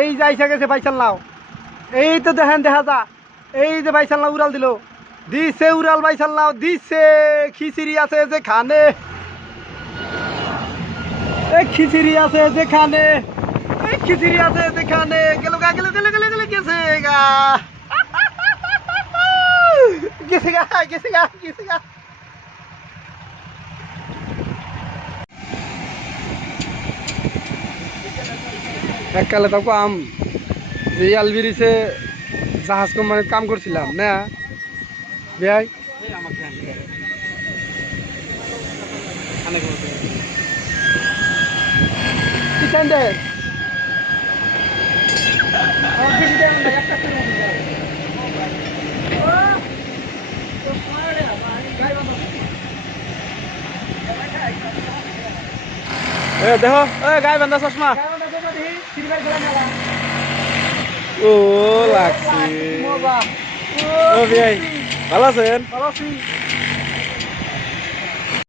এই যে আইসা গেছে বাইসাল নাও। এই তো দেখেন দেখা যা, এই যে বাইসাল নাও উড়াল দিল, দিছে উড়াল বাইসাল নাও দিছে। খিচিড়ি আছে যেখানে, এই খিচিড়ি আছে যেখানে, এই খিচিড়ি আছে যেখানে, গেল গা গেল গেল গেল গেল গেছে গা গেছে গা গেছে গা গেছে গা। এককালে তো আম যে আলবিরিছে জাহাজ কোম্পানির কাম করছিলাম না ভাই। দেখো গায়ে বান্ধা চশমা। ও লাগছে। ও ভাই ভালো আছেন? ভালো আছি।